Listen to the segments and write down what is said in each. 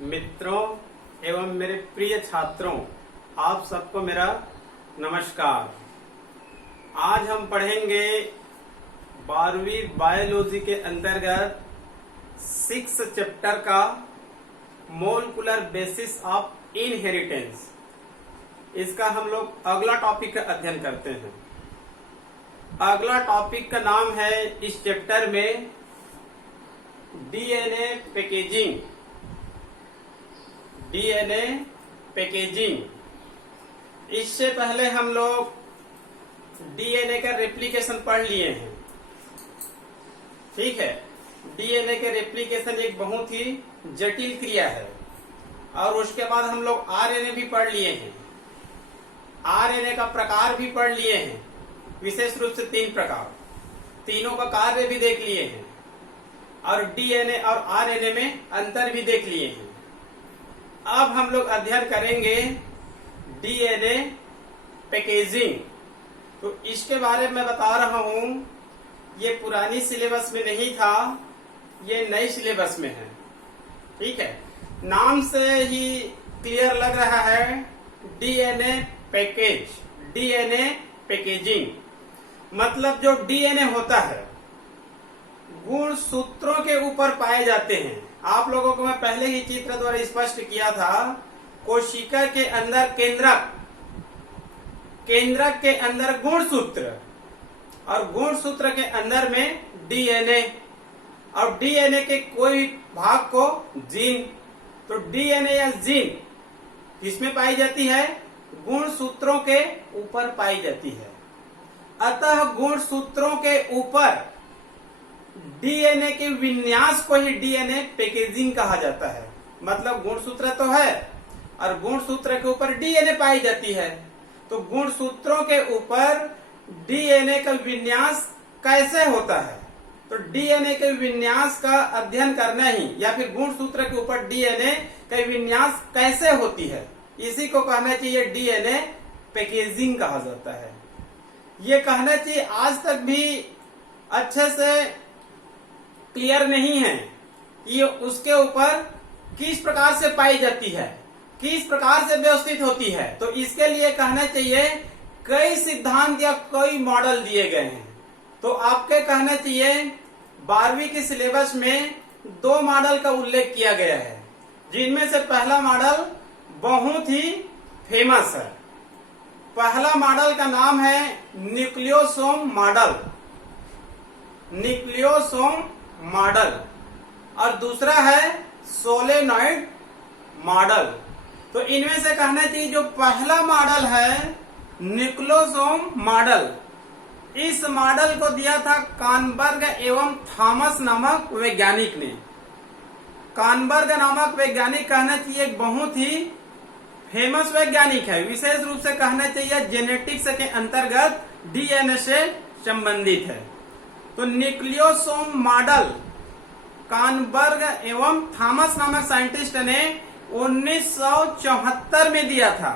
मित्रों एवं मेरे प्रिय छात्रों, आप सबको मेरा नमस्कार। आज हम पढ़ेंगे 12वीं बायोलॉजी के अंतर्गत 6 चैप्टर का मोलिकुलर बेसिस ऑफ इनहेरिटेंस। इसका हम लोग अगला टॉपिक का अध्ययन करते हैं। अगला टॉपिक का नाम है इस चैप्टर में डीएनए पैकेजिंग। DNA packaging. इससे पहले हम लोग डीएनए का रेप्लिकेशन पढ़ लिए हैं। ठीक है, डीएनए के रेप्लिकेशन एक बहुत ही जटिल क्रिया है। और उसके बाद हम लोग आरएनए भी पढ़ लिए हैं। आरएनए का प्रकार भी पढ़ लिए हैं, विशेष रूप से 3 प्रकार। तीनों का कार्य भी देख लिए हैं और डीएनए और आरएनए में अंतर भी देख लिए हैं। अब हम लोग अध्ययन करेंगे डीएनए पैकेजिंग। तो इसके बारे में बता रहा हूं, ये पुरानी सिलेबस में नहीं था, ये नई सिलेबस में है। ठीक है, नाम से ही क्लियर लग रहा है डीएनए पैकेज, डीएनए पैकेजिंग। मतलब जो डीएनए होता है गुण सूत्रों के ऊपर पाए जाते हैं। आप लोगों को मैं पहले ही चित्र द्वारा स्पष्ट किया था। कोशिका के अंदर केंद्रक, केंद्रक के अंदर गुणसूत्र और गुणसूत्र के अंदर में डीएनए और डीएनए के कोई भाग को जीन। तो डीएनए या जीन किसमें पाई जाती है? गुणसूत्रों के ऊपर पाई जाती है। अतः गुणसूत्रों के ऊपर डीएनए के विन्यास को ही डीएनए पैकेजिंग कहा जाता है। मतलब गुणसूत्र तो है और गुणसूत्र के ऊपर डीएनए पाई जाती है। तो गुणसूत्रों के ऊपर डीएनए का विन्यास कैसे होता है? तो डीएनए के विन्यास का अध्ययन करना ही, या फिर गुणसूत्र के ऊपर डीएनए का विन्यास कैसे होती है, इसी को कहना चाहिए डीएनए पैकेजिंग कहा जाता है। ये कहना चाहिए आज तक भी अच्छे से क्लियर नहीं है कि उसके ऊपर किस प्रकार से पाई जाती है, किस प्रकार से व्यवस्थित होती है। तो इसके लिए कहना चाहिए कई सिद्धांत या कई मॉडल दिए गए हैं। तो आपके कहना चाहिए 12वीं के सिलेबस में 2 मॉडल का उल्लेख किया गया है, जिनमें से पहला मॉडल बहुत ही फेमस है। पहला मॉडल का नाम है न्यूक्लियोसोम मॉडल, न्यूक्लियोसोम मॉडल, और दूसरा है सोलेनॉइड मॉडल। तो इनमें से कहना चाहिए जो पहला मॉडल है न्यूक्लियोसोम मॉडल, इस मॉडल को दिया था कॉनबर्ग एवं थॉमस नामक वैज्ञानिक ने। कॉनबर्ग नामक वैज्ञानिक कहना चाहिए बहुत ही फेमस वैज्ञानिक है। विशेष रूप से कहना चाहिए जेनेटिक्स के अंतर्गत डीएनए से संबंधित है। तो न्यूक्लियोसोम मॉडल कॉनबर्ग एवं थॉमस नामक साइंटिस्ट ने 1974 में दिया था।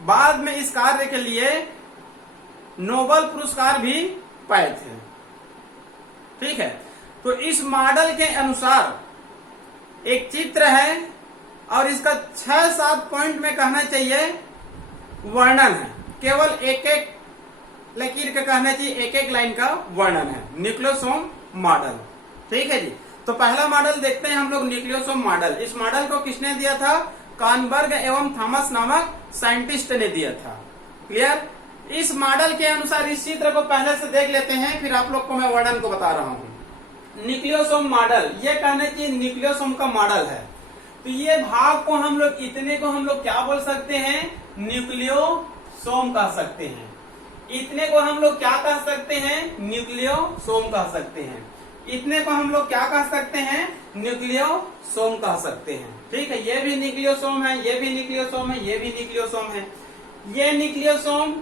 बाद में इस कार्य के लिए नोबेल पुरस्कार भी पाए थे। ठीक है, तो इस मॉडल के अनुसार एक चित्र है और इसका 6-7 पॉइंट में कहना चाहिए वर्णन है। केवल एक लकीर का कहना चाहिए, एक लाइन का वर्णन है न्यूक्लियोसोम मॉडल। ठीक है जी। तो पहला मॉडल देखते हैं हम लोग, न्यूक्लियोसोम मॉडल। इस मॉडल को किसने दिया था? कॉनबर्ग एवं थॉमस नामक साइंटिस्ट ने दिया था। क्लियर? इस मॉडल के अनुसार इस चित्र को पहले से देख लेते हैं, फिर आप लोग को मैं वर्णन को बता रहा हूँ। न्यूक्लियोसोम मॉडल, ये कहना चाहिए न्यूक्लियोसोम का मॉडल है। तो ये भाग को हम लोग, इतने को हम लोग क्या बोल सकते हैं? न्यूक्लियोसोम कह सकते हैं। इतने को हम लोग क्या कह सकते हैं? न्यूक्लियोसोम कह सकते हैं। इतने को हम लोग क्या कह सकते हैं? न्यूक्लियोसोम कह सकते हैं। ठीक है, ये भी न्यूक्लियोसोम है, ये भी न्यूक्लियोसोम है, ये भी न्यूक्लियोसोम है। ये न्यूक्लियोसोम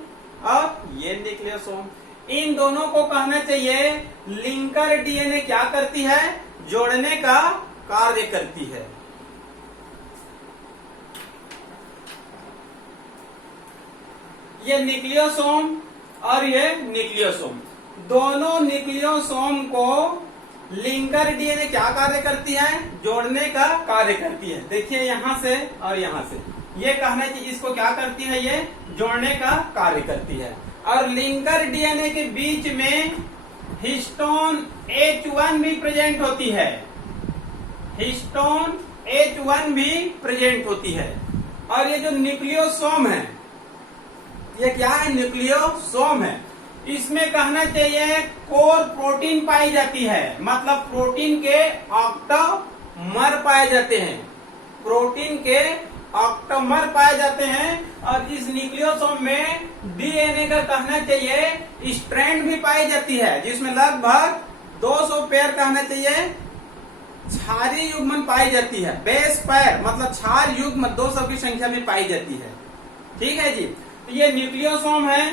और ये न्यूक्लियोसोम, इन दोनों को कहना चाहिए लिंकर डीएनए क्या करती है? जोड़ने का कार्य करती है। ये न्यूक्लियोसोम और ये न्यूक्लियोसोम, दोनों न्यूक्लियोसोम को लिंकर डीएनए क्या कार्य करती है? जोड़ने का कार्य करती है। देखिए यहां से और यहां से, ये कहना है कि इसको क्या करती है? ये जोड़ने का कार्य करती है। और लिंकर डीएनए के बीच में हिस्टोन H1 भी प्रेजेंट होती है। हिस्टोन H1 भी प्रेजेंट होती है। और ये जो न्यूक्लियोसोम है, ये क्या है? न्यूक्लियोसोम है। इसमें कहना चाहिए कोर प्रोटीन पाई जाती है, मतलब प्रोटीन के ऑक्टोमर पाए जाते हैं। प्रोटीन के ऑक्टोमर पाए जाते हैं। और इस न्यूक्लियोसोम में डीएनए का कहना चाहिए स्ट्रैंड भी पाई जाती है, जिसमें लगभग 200 पेयर कहना चाहिए क्षारीय युग्मन पाई जाती है। बेस पेयर मतलब क्षार युग्म 200 की संख्या में पाई जाती है। ठीक है जी। तो ये न्यूक्लियोसोम है।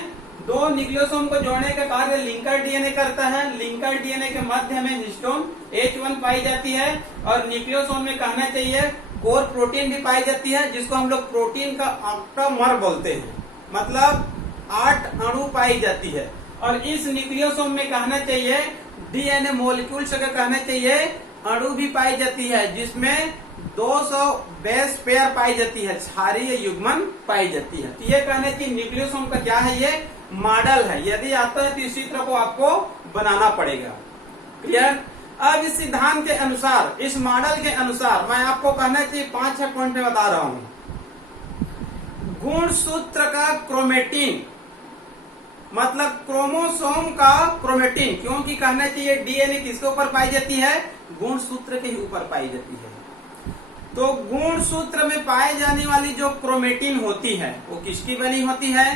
दो न्यूक्लियोसोम को जोड़ने का कार्य लिंकर डीएनए करता है। लिंकर डीएनए के मध्य में हिस्टोन H1 पाई जाती है। और न्यूक्लियोसोम में कहना चाहिए कोर प्रोटीन भी पाई जाती है, जिसको हम लोग प्रोटीन का ऑक्टोमर बोलते हैं, मतलब 8 अणु पाई जाती है। और इस न्यूक्लियोसोम में कहना चाहिए डीएनए मोलिक्यूल्स का कहना चाहिए अणु भी पाई जाती है, जिसमें 200 बेस पेयर पाई जाती है, क्षारीय युग्मन पाई जाती है। तो ये कहने की न्यूक्लियोसोम का क्या है? ये मॉडल है। यदि आता है तो इस चित्र को आपको बनाना पड़ेगा। क्लियर? अब इस सिद्धांत के अनुसार, इस मॉडल के अनुसार मैं आपको कहना चाहिए 5-6 पॉइंट में बता रहा हूं। गुणसूत्र का क्रोमेटिन मतलब क्रोमोसोम का क्रोमेटिन, क्योंकि कहना चाहिए डीएनए किसके ऊपर पाई जाती है? गुणसूत्र के ही ऊपर पाई जाती है। तो गुणसूत्र में पाए जाने वाली जो क्रोमेटिन होती है वो किसकी बनी होती है?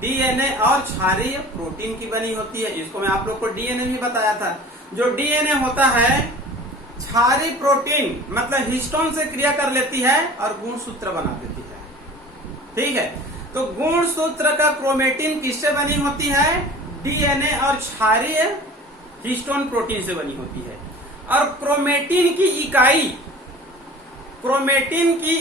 डीएनए और क्षारीय प्रोटीन की बनी होती है। इसको मैं आप लोग को डीएनए भी बताया था। जो डीएनए होता है क्षारीय प्रोटीन मतलब हिस्टोन से क्रिया कर लेती है और गुणसूत्र बना देती है। ठीक है। तो गुणसूत्र का क्रोमेटिन किससे बनी होती है? डीएनए और क्षारीय हिस्टोन प्रोटीन से बनी होती है। और क्रोमेटिन की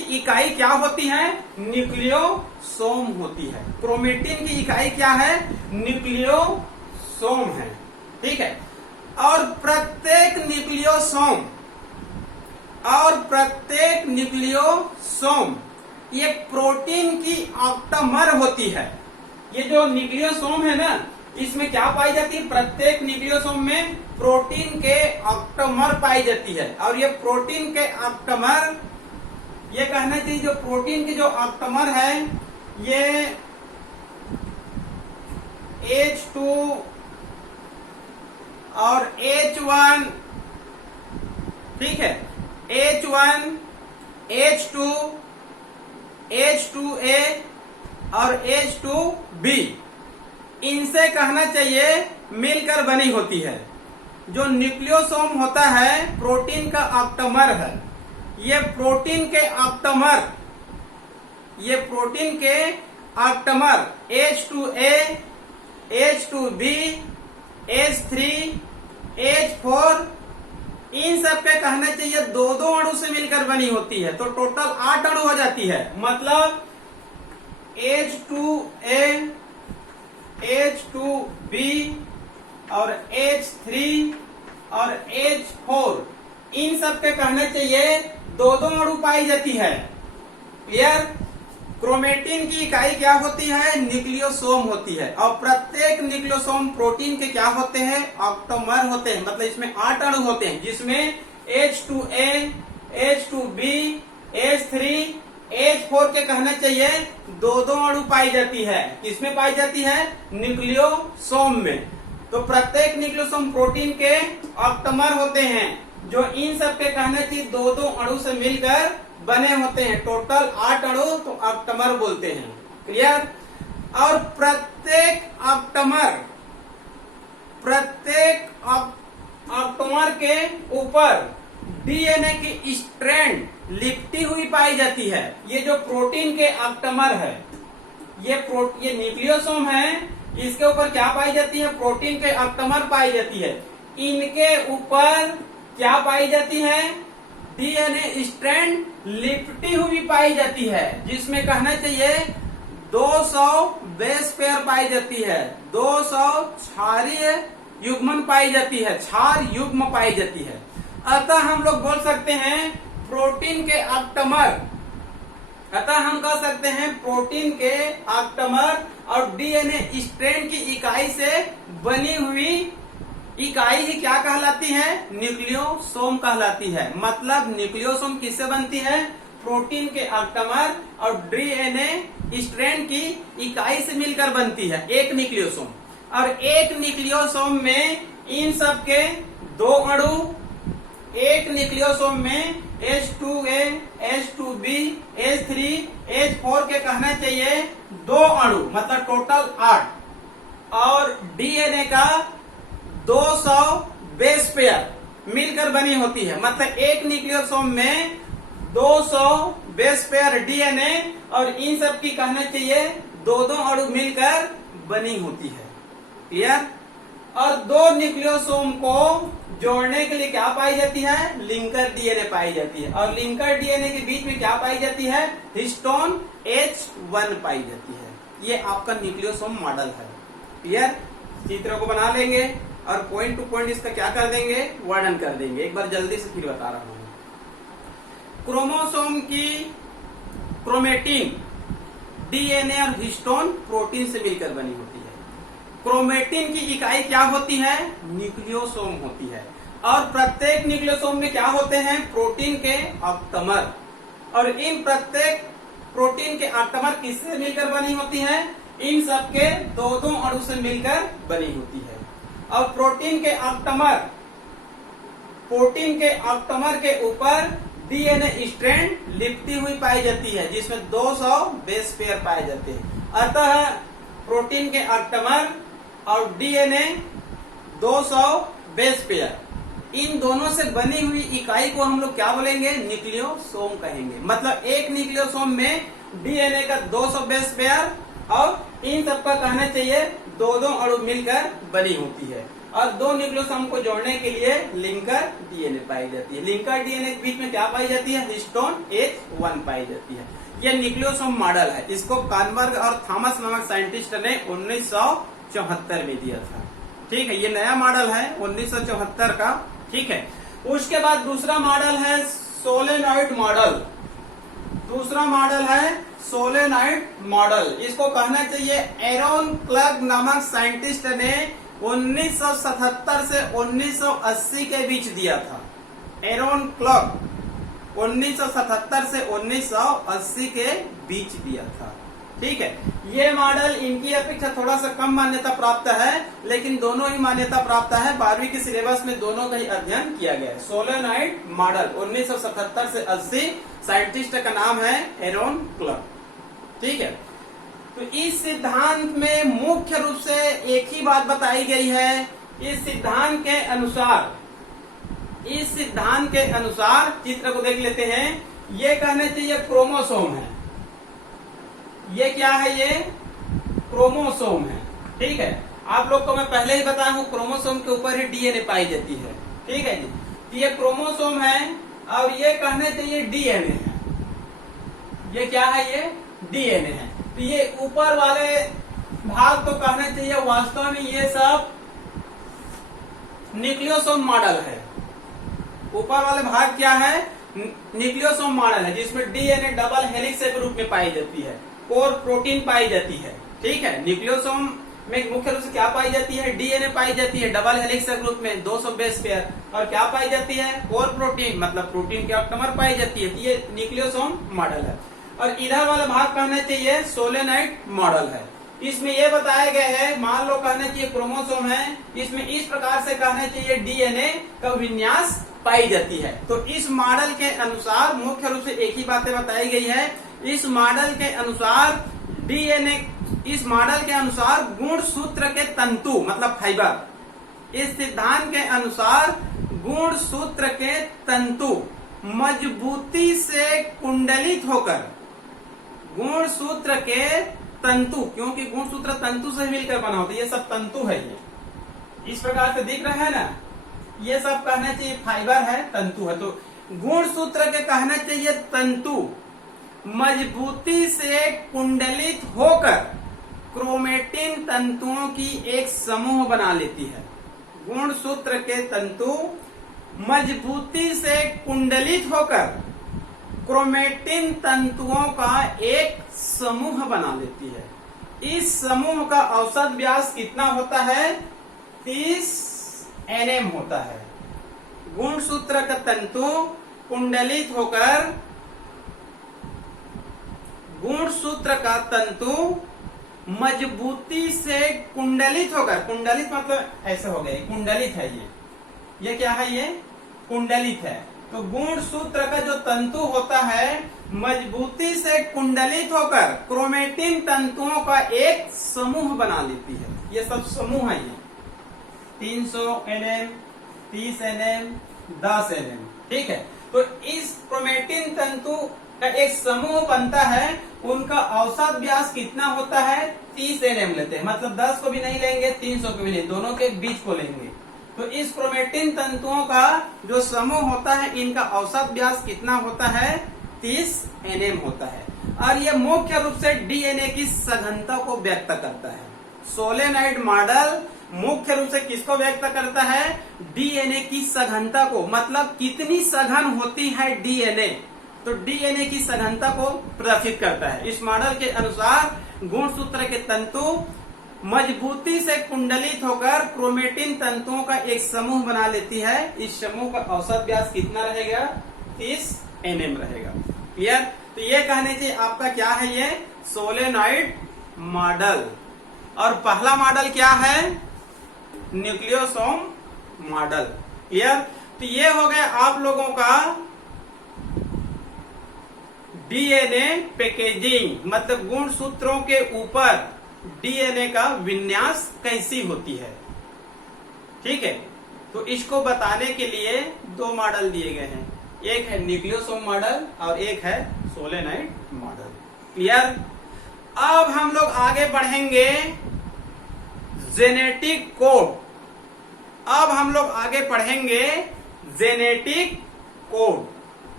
इकाई क्या होती है? न्यूक्लियोसोम होती है। क्रोमेटिन की इकाई क्या है? न्यूक्लियोसोम है। ठीक है। और प्रत्येक न्यूक्लियोसोम एक प्रोटीन की ऑक्टोमर होती है। ये जो न्यूक्लियोसोम है ना, इसमें क्या पाई जाती है? प्रत्येक न्यूक्लियोसोम में प्रोटीन के ऑक्टोमर पाई जाती है। और ये प्रोटीन के ऑक्टोमर, ये कहना चाहिए जो प्रोटीन की जो ऑक्टोमर है, ये H2 और H1, ठीक है, H1, H2, H2A और H2B, इनसे कहना चाहिए मिलकर बनी होती है। जो न्यूक्लियोसोम होता है प्रोटीन का ऑक्टोमर है। ये प्रोटीन के octamer H2A, H2B, H3, H4, इन सब के कहना चाहिए 2-2 अणु से मिलकर बनी होती है। तो टोटल 8 अणु हो जाती है। मतलब H2A, H2B और H3 और H4, इन सब के कहना चाहिए 2-2 अणु पाई जाती है। क्लियर? क्रोमेटिन की इकाई क्या होती है? न्यूक्लियोसोम होती है। और प्रत्येक न्यूक्लियोसोम प्रोटीन के क्या होते हैं? ऑक्टोमर होते हैं। मतलब इसमें 8 अणु होते हैं, जिसमें H2A, H2B, H3, H4 के कहना चाहिए 2-2 अणु पाई जाती है। किसमें पाई जाती है? न्यूक्लियोसोम में। तो प्रत्येक न्यूक्लियोसोम प्रोटीन के ऑक्टोमर होते हैं, जो इन सब के कहना चाहिए 2-2 अणु से मिलकर बने होते हैं। टोटल 8 अणु तो ऑक्टोमर बोलते हैं। क्लियर? और प्रत्येक ऑक्टोमर के ऊपर डीएनए की स्ट्रैंड लिपटी हुई पाई जाती है। ये जो प्रोटीन के ऑक्टोमर है, ये न्यूक्लियोसोम है, इसके ऊपर क्या पाई जाती है? प्रोटीन के ऑक्टोमर पाई जाती है। इनके ऊपर क्या पाई जाती है? डीएनए स्ट्रैंड लिपटी हुई पाई जाती है, जिसमें कहना चाहिए 200 बेस पेयर पाई जाती है, 200 क्षारीय युग्मन पाई जाती है, क्षार युग्म पाई जाती है। अतः हम लोग बोल सकते हैं प्रोटीन के ऑक्टेमर, अतः हम कह सकते हैं प्रोटीन के ऑक्टेमर और डीएनए स्ट्रैंड की इकाई से बनी हुई इकाई ही क्या कहलाती है? न्यूक्लियोसोम कहलाती है। मतलब न्यूक्लियोसोम किससे बनती है? प्रोटीन के ऑक्टेमर और डीएनए स्ट्रैंड की इकाई से मिलकर बनती है एक न्यूक्लियोसोम। और एक न्यूक्लियोसोम में इन सब के दो अणु, एक न्यूक्लियोसोम में H2A, H2B, H3, H4 के कहना चाहिए दो अणु, मतलब टोटल 8, और डीएनए का 200 बेस पेयर मिलकर बनी होती है। मतलब एक न्यूक्लियोसोम में 200 बेस पेयर डीएनए और इन सब की कहना चाहिए दो अणु मिलकर बनी होती है। क्लियर? और दो न्यूक्लियोसोम को जोड़ने के लिए क्या पाई जाती है? लिंकर डीएनए पाई जाती है। और लिंकर डीएनए के बीच में क्या पाई जाती है? हिस्टोन H1 पाई जाती है। ये आपका न्यूक्लियोसोम मॉडल है। क्लियर? चित्र को बना लेंगे और पॉइंट टू पॉइंट इसका क्या कर देंगे? वर्णन कर देंगे। एक बार जल्दी से फिर बता रहा हूं। क्रोमोसोम की क्रोमेटिन डीएनए और हिस्टोन प्रोटीन से मिलकर बनी होती है। क्रोमेटिन की इकाई क्या होती है? न्यूक्लियोसोम होती है। और प्रत्येक न्यूक्लियोसोम में क्या होते हैं? प्रोटीन के ऑक्टेमर। और इन प्रत्येक प्रोटीन के ऑक्टेमर किससे मिलकर बनी होती है? इन सब के दो अणु से मिलकर बनी होती है। और प्रोटीन के ऑक्टेमर के ऊपर डीएनए स्ट्रैंड लिपटी हुई पाई जाती है, जिसमें 200 बेस पेयर पाए जाते हैं। अतः प्रोटीन के ऑक्टेमर और डीएनए 200 बेस पेयर, इन दोनों से बनी हुई इकाई को हम लोग क्या बोलेंगे? न्यूक्लियोसोम कहेंगे। मतलब एक न्यूक्लियोसोम में डीएनए का 200 बेस पेयर और इन सब का कहना चाहिए दो अणु मिलकर बनी होती है। और दो न्यूक्लियोसोम को जोड़ने के लिए लिंकर डीएनए पाई जाती है। लिंकर डीएनए के बीच में क्या पाई जाती है? हिस्टोन H1 पाई जाती है। यह न्यूक्लियोसोम मॉडल है। इसको कानबर्ग और थॉमस नामक साइंटिस्ट ने 1974 में दिया था। ठीक है, ये नया मॉडल है 1974 का। ठीक है, उसके बाद दूसरा मॉडल है सोलेनॉइड मॉडल। दूसरा मॉडल है सोलेनॉइड मॉडल। इसको कहना चाहिए एरोन क्लग नामक साइंटिस्ट ने 1977 से 1980 के बीच दिया था। एरोन क्लग 1977 से 1980 के बीच दिया था। ठीक है, ये मॉडल इनकी अपेक्षा थोड़ा सा कम मान्यता प्राप्त है, लेकिन दोनों ही मान्यता प्राप्त है। 12वीं के सिलेबस में दोनों का ही अध्ययन किया गया है। सोलेनॉइड मॉडल 1977 से 80, साइंटिस्ट का नाम है एरोन क्लग। ठीक है, तो इस सिद्धांत में मुख्य रूप से एक ही बात बताई गई है। इस सिद्धांत के अनुसार चित्र को देख लेते हैं। ये कहने चाहिए क्रोमोसोम है। ये क्या है? ये क्रोमोसोम है। ठीक है, आप लोग को मैं पहले ही बताया हूं क्रोमोसोम के ऊपर ही डीएनए पाई जाती है। ठीक है जी, ये क्रोमोसोम है और ये कहने चाहिए डीएनए है। ये क्या है? ये डीएनए है। तो ये ऊपर वाले भाग तो कहना चाहिए वास्तव में ये सब न्यूक्लियोसोम मॉडल है। ऊपर वाले भाग क्या है? न्यूक्लियोसोम मॉडल है, जिसमें डीएनए डबल हेलिक्स के रूप में पाई जाती है, कोर प्रोटीन पाई जाती है। ठीक है, न्यूक्लियोसोम में मुख्य रूप से क्या पाई जाती है? डीएनए पाई जाती है डबल हेलिक्स के रूप में 200 बेस पेयर, और क्या पाई जाती है? कोर प्रोटीन, मतलब प्रोटीन के ऑक्टेमर पाई जाती है। ये न्यूक्लियोसोम मॉडल है। और इधर वाला भाग कहना चाहिए सोलेनॉइड मॉडल है। इसमें यह बताया गया है, मान लो कहना चाहिए क्रोमोसोम है, इसमें इस प्रकार से कहना चाहिए डीएनए का विन्यास पाई जाती है। तो इस मॉडल के अनुसार मुख्य रूप से एक ही बातें बताई गई है। इस मॉडल के अनुसार डीएनए, इस मॉडल के अनुसार गुणसूत्र के तंतु मतलब फाइबर, इस सिद्धांत के अनुसार गुणसूत्र के तंतु मजबूती से कुंडलित होकर, गुणसूत्र के तंतु, क्योंकि गुणसूत्र तंतु से मिलकर बना होता है, ये सब तंतु है। ये इस प्रकार से दिख रहा है ना, ये सब कहना चाहिए फाइबर है, तंतु है। तो गुणसूत्र के कहना चाहिए तंतु मजबूती से कुंडलित होकर क्रोमेटिन तंतुओं की एक समूह बना लेती है। गुणसूत्र के तंतु मजबूती से कुंडलित होकर क्रोमेटिन तंतुओं का एक समूह बना लेती है। इस समूह का औसत व्यास कितना होता है? 30 nm होता है। गुणसूत्र का तंतु कुंडलित होकर, गुणसूत्र का तंतु मजबूती से कुंडलित होकर, कुंडलित मतलब ऐसे हो गया, कुंडलित है ये क्या है? ये कुंडलित है। तो गुणसूत्र का जो तंतु होता है मजबूती से कुंडलित होकर क्रोमेटिन तंतुओं का एक समूह बना लेती है। ये सब समूह है, ये 300 nm, 30 nm, 10 nm, ठीक है। तो इस क्रोमेटिन तंतु का एक समूह बनता है, उनका औसत व्यास कितना होता है? 30 nm लेते हैं, मतलब 10 को भी नहीं लेंगे, 300 को भी नहीं, दोनों के बीच को लेंगे। तो इस क्रोमेटिन तंतुओं का जो समूह होता है, इनका औसत व्यास कितना होता है? 30 nm होता है। और ये मुख्य रूप से डीएनए की सघनता को व्यक्त करता है। सोलेनॉइड मॉडल मुख्य रूप से किसको व्यक्त करता है? डीएनए की सघनता को, मतलब कितनी सघन होती है डीएनए, तो डीएनए की सघनता को प्रदर्शित करता है। इस मॉडल के अनुसार गुणसूत्र के तंतु मजबूती से कुंडलित होकर क्रोमेटिन तंतुओं का एक समूह बना लेती है। इस समूह का औसत व्यास कितना रहेगा? 30 nm रहेगा। क्लियर? तो ये कहने चाहिए आपका क्या है? ये सोलेनॉइड मॉडल। और पहला मॉडल क्या है? Nucleosome model. क्लियर? तो ये हो गया आप लोगों का डीएनए पैकेजिंग, मतलब गुणसूत्रों के ऊपर डीएनए का विन्यास कैसी होती है। ठीक है, तो इसको बताने के लिए दो मॉडल दिए गए हैं, एक है न्यूक्लियोसोम मॉडल और एक है सोलेनॉइड मॉडल। क्लियर? अब हम लोग आगे बढ़ेंगे जेनेटिक कोड। अब हम लोग आगे पढ़ेंगे जेनेटिक कोड।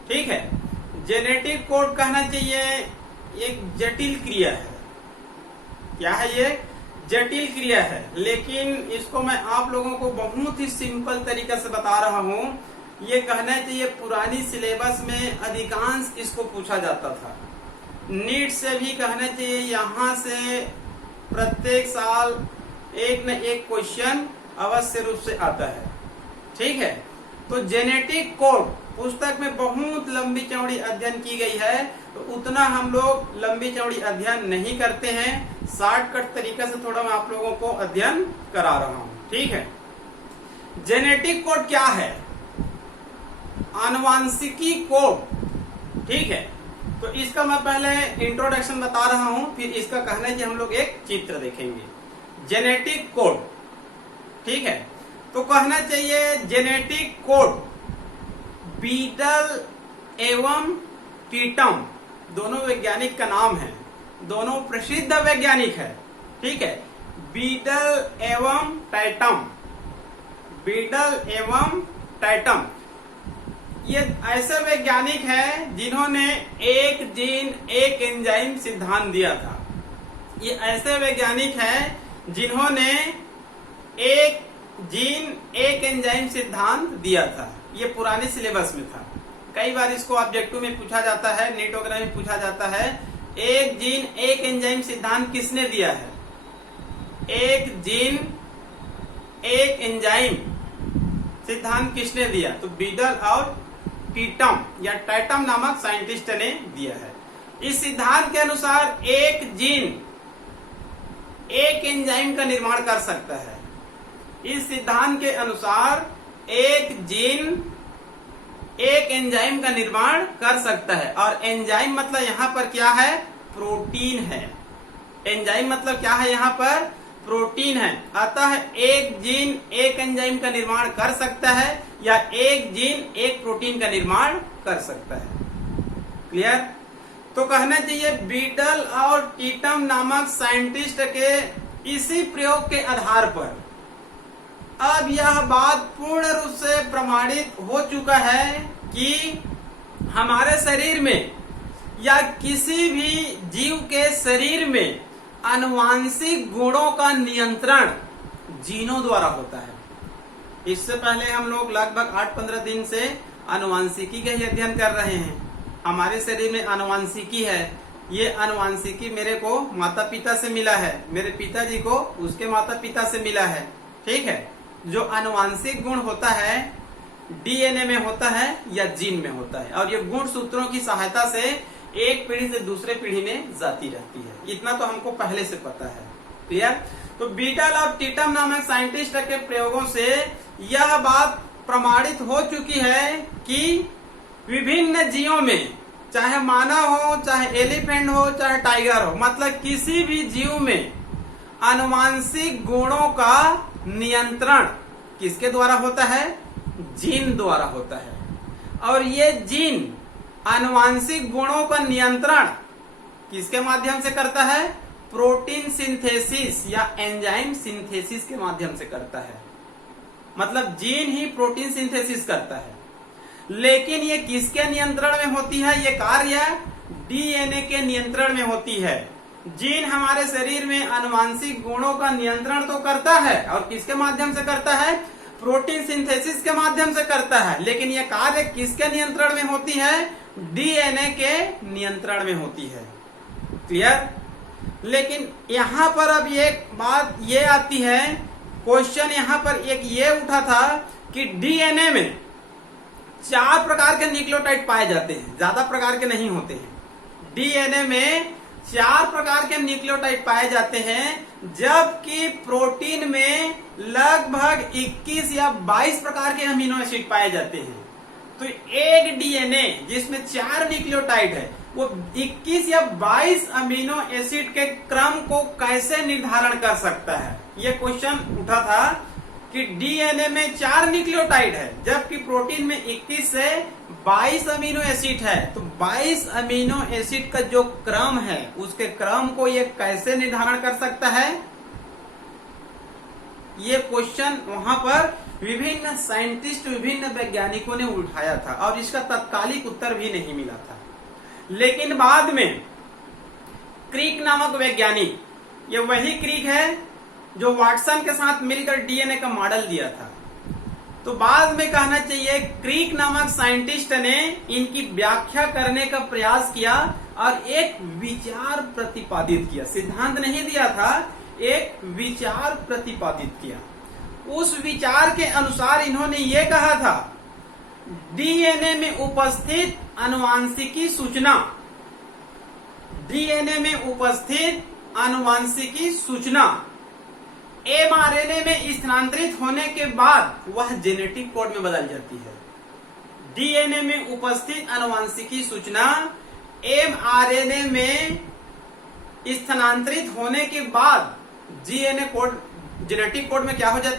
ठीक है, जेनेटिक कोड कहना चाहिए एक जटिल क्रिया है। क्या है ये? जटिल क्रिया है, लेकिन इसको मैं आप लोगों को बहुत ही सिंपल तरीके से बता रहा हूँ। ये कहना चाहिए पुरानी सिलेबस में अधिकांश इसको पूछा जाता था, नीट से भी कहना चाहिए यहाँ से प्रत्येक साल एक न एक क्वेश्चन अवश्य रूप से आता है। ठीक है, तो जेनेटिक कोड पुस्तक में बहुत लंबी चौड़ी अध्ययन की गई है, तो उतना हम लोग लंबी चौड़ी अध्ययन नहीं करते हैं, शॉर्टकट तरीके से थोड़ा मैं आप लोगों को अध्ययन करा रहा हूँ। ठीक है, जेनेटिक कोड क्या है? आनुवांशिकी कोड। ठीक है, तो इसका मैं पहले इंट्रोडक्शन बता रहा हूँ, फिर इसका कहना है कि हम लोग एक चित्र देखेंगे। जेनेटिक कोड, ठीक है, तो कहना चाहिए जेनेटिक कोड बीटल एवं टीटम दोनों वैज्ञानिक का नाम है, दोनों प्रसिद्ध वैज्ञानिक है। ठीक है, बीटल एवं टाइटम, बीटल एवं टाइटम ये ऐसे वैज्ञानिक हैं जिन्होंने एक जीन एक एंजाइम सिद्धांत दिया था। ये ऐसे वैज्ञानिक हैं जिन्होंने एक जीन एक एंजाइम सिद्धांत दिया था। ये पुराने सिलेबस में था, कई बार इसको ऑब्जेक्टिव में पूछा जाता है, नीट वगैरह में पूछा जाता है। एक जीन एक एंजाइम सिद्धांत किसने दिया है? एक जीन एक एंजाइम सिद्धांत किसने दिया? तो बीटल और टीटम या टाइटम नामक साइंटिस्ट ने दिया है। इस सिद्धांत के अनुसार एक जीन एक एंजाइम का निर्माण कर सकता है। इस सिद्धांत के अनुसार एक जीन एक एंजाइम का निर्माण कर सकता है, और एंजाइम मतलब यहाँ पर क्या है? प्रोटीन है। एंजाइम मतलब क्या है? यहाँ पर प्रोटीन है। अतः एक जीन एक एंजाइम का निर्माण कर सकता है या एक जीन एक प्रोटीन का निर्माण कर सकता है। क्लियर? तो कहना चाहिए बीटल और टीटम नामक साइंटिस्ट के इसी प्रयोग के आधार पर अब यह बात पूर्ण रूप से प्रमाणित हो चुका है कि हमारे शरीर में या किसी भी जीव के शरीर में आनुवांशिक गुणों का नियंत्रण जीनों द्वारा होता है। इससे पहले हम लोग लगभग 8-15 दिन से आनुवांशिकी का ही अध्ययन कर रहे हैं। हमारे शरीर में आनुवांशिकी है। ये आनुवांशिकी मेरे को माता पिता से मिला है, मेरे पिताजी को उसके माता पिता से मिला है। ठीक है, जो आनुवांशिक गुण होता है डीएनए में होता है या जीन में होता है, और ये गुण सूत्रों की सहायता से एक पीढ़ी से दूसरे पीढ़ी में जाती रहती है। इतना तो हमको पहले से पता है। क्लियर? तो बीटल और टीटम नामक साइंटिस्ट के प्रयोगों से यह बात प्रमाणित हो चुकी है कि विभिन्न जीवों में, चाहे मानव हो, चाहे एलिफेंट हो, चाहे टाइगर हो, मतलब किसी भी जीव में आनुवांशिक गुणों का नियंत्रण किसके द्वारा होता है? जीन द्वारा होता है। और ये जीन आनुवांशिक गुणों का नियंत्रण किसके माध्यम से करता है? प्रोटीन सिंथेसिस या एंजाइम सिंथेसिस के माध्यम से करता है। मतलब जीन ही प्रोटीन सिंथेसिस करता है। लेकिन ये किसके नियंत्रण में होती है? ये कार्य डीएनए के नियंत्रण में होती है। जीन हमारे शरीर में आनुवांशिक गुणों का नियंत्रण तो करता है, और किसके माध्यम से करता है? प्रोटीन सिंथेसिस के माध्यम से करता है। लेकिन यह कार्य किसके नियंत्रण में होती है? डीएनए के नियंत्रण में होती है। क्लियर? लेकिन यहाँ पर अब एक बात ये आती है, क्वेश्चन यहाँ पर एक ये उठा था कि डीएनए में 4 प्रकार के न्यूक्लियोटाइड पाए जाते हैं, ज्यादा प्रकार के नहीं होते हैं। डीएनए में 4 प्रकार के न्यूक्लियोटाइड पाए जाते हैं, जबकि प्रोटीन में लगभग 21 या 22 प्रकार के अमीनो एसिड पाए जाते हैं। तो एक डीएनए जिसमें 4 न्यूक्लियोटाइड है, वो 21 या 22 अमीनो एसिड के क्रम को कैसे निर्धारण कर सकता है? ये क्वेश्चन उठा था कि डीएनए में 4 न्यूक्लियोटाइड है, जबकि प्रोटीन में 21 से 22 अमीनो एसिड है। तो 22 अमीनो एसिड का जो क्रम है, उसके क्रम को ये कैसे निर्धारण कर सकता है? ये क्वेश्चन वहां पर विभिन्न साइंटिस्ट, विभिन्न वैज्ञानिकों ने उठाया था, और इसका तत्कालिक उत्तर भी नहीं मिला था। लेकिन बाद में क्रिक नामक वैज्ञानिक, ये वही क्रिक है जो वाटसन के साथ मिलकर डीएनए का मॉडल दिया था, तो बाद में कहना चाहिए क्रिक नामक साइंटिस्ट ने इनकी व्याख्या करने का प्रयास किया और एक विचार प्रतिपादित किया। सिद्धांत नहीं दिया था, एक विचार प्रतिपादित किया। उस विचार के अनुसार इन्होंने ये कहा था, डीएनए में उपस्थित आनुवांशिकी सूचना, डीएनए में उपस्थित आनुवांशिकी सूचना एमआरएनए में स्थानांतरित होने के बाद वह जेनेटिक कोड में बदल जाती है। डीएनए में उपस्थित आनुवांशिकी सूचना एमआरएनए में स्थानांतरित होने के बाद जीएनए कोड, जेनेटिक कोड में क्या हो जाता है?